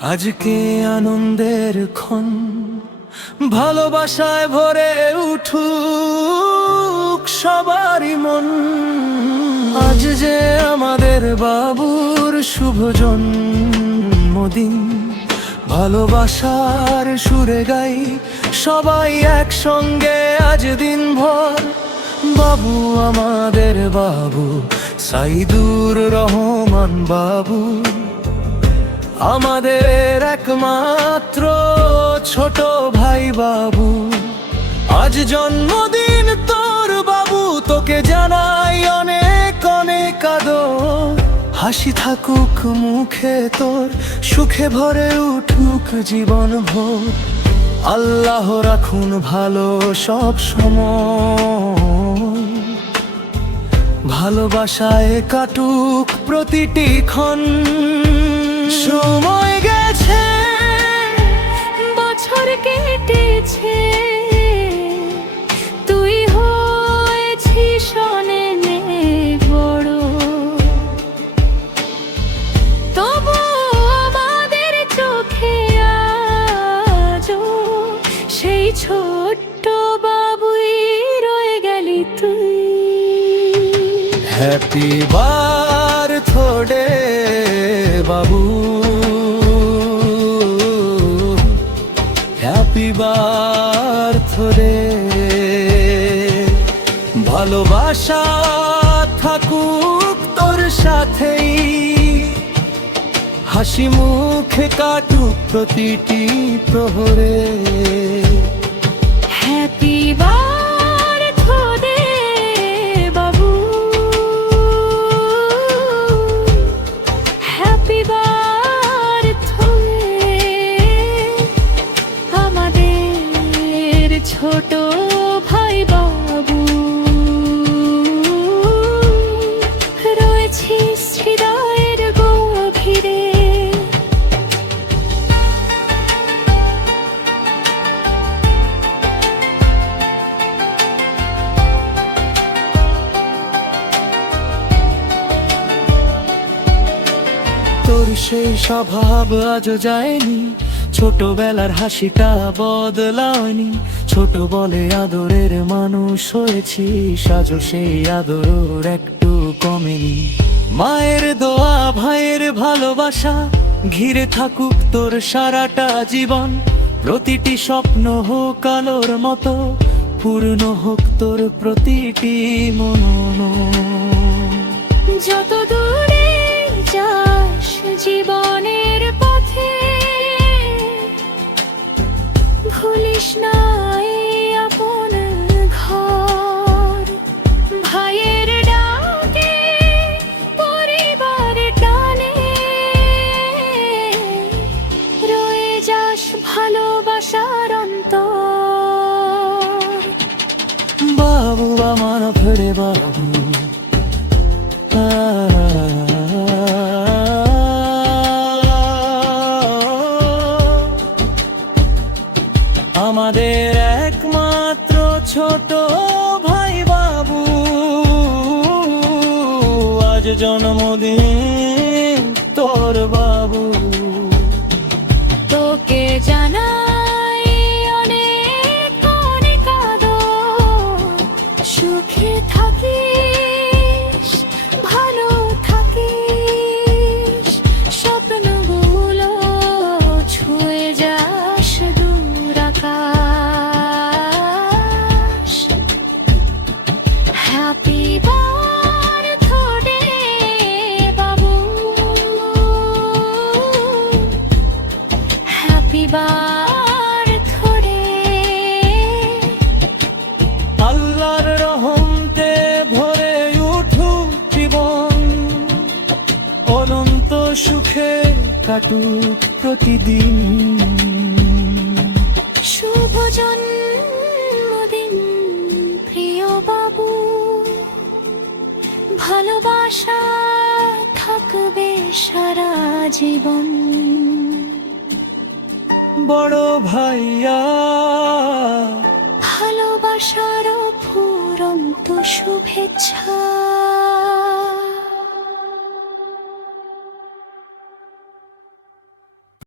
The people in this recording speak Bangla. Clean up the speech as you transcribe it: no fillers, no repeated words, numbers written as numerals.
আজকে আনন্দের ক্ষণ, ভালোবাসায় ভরে উঠুক সবারই মন। আজ যে আমাদের বাবুর শুভ জন্মদিন, ভালোবাসার সুরে গাই সবাই একসঙ্গে আজ দিনভর। বাবু আমাদের বাবু, সাইদুর রহমান বাবু, আমাদের একমাত্র ছোট ভাই বাবু। আজ জন্মদিন তোর বাবু, তোকে জানাই অনেক অনেক আদর। হাসি থাকুক মুখে তোর, সুখে ভরে উঠুক জীবন ভোর। আল্লাহ রাখুন ভালো সব সময়, ভালোবাসায় কাটুক প্রতিটি ক্ষণ। সময় গেছে, বছর কেটেছে, তুই হয়েছিস অনেক বড়। তবু আমাদের চোখে আজও সেই ছোট্ট বাবুই রয়ে গেলি তুই। হ্যাপি বার্থডে বাবু, হ্যাপি বার্থডে। ভালোবাসা থাকুক তোর সাথেই, হাসি মুখে কাটুক প্রতিটি প্রহরে। হ্যাপি বার্থডে বাবু, হ্যাপি বার্থডে আমাদের ছোট ভাই বাবু। রয়েছিস হৃদয়ের গভীরে। তোর সেই স্বভাব আজও যায়নি, ছোটবেলার হাসিটা বদলায়নি। ছোট বলে আদরের মানুষ হয়েছিস, আজও সেই আদর একটু কমেনি। মায়ের দোয়া ভাইয়ের ভালোবাসা ঘিরে থাকুক তোর সারাটা জীবন। প্রতিটি স্বপ্ন হোক আলোর মতো, পূর্ণ হোক তোর প্রতিটি মনন। যত দূরে যাস জীবনের পথে, ভুলিস না এই আপন ঘর। ভাইয়ের ডাকে পরিবার টানে, রয়ে যাস ভালোবাসার অন্তর। বাবু আমার ফেরে বাবু, আমাদের একমাত্র ছোট ভাই বাবু। আজ জন্মদিন তোর বাবু, তোকে জানাই অনেক অনেক আদর। সুখে থাকিস, ভালো থাকিস, স্বপ্নগুলো ছুঁয়ে যাস দূর আকাশ। হ্যাপি বার্থডে বাবু, হ্যাপি বার্থডে। আল্লাহর রহমতে ভরে উঠুক জীবন, অনন্ত সুখে কাটুক প্রতিদিন। শুভ জন্মদিন প্রিয় বাবু, ভালোবাসা থাকবে সারা জীবন। বড় ভাইয়া, ভালোবাসার ফুরন্ত শুভেচ্ছা।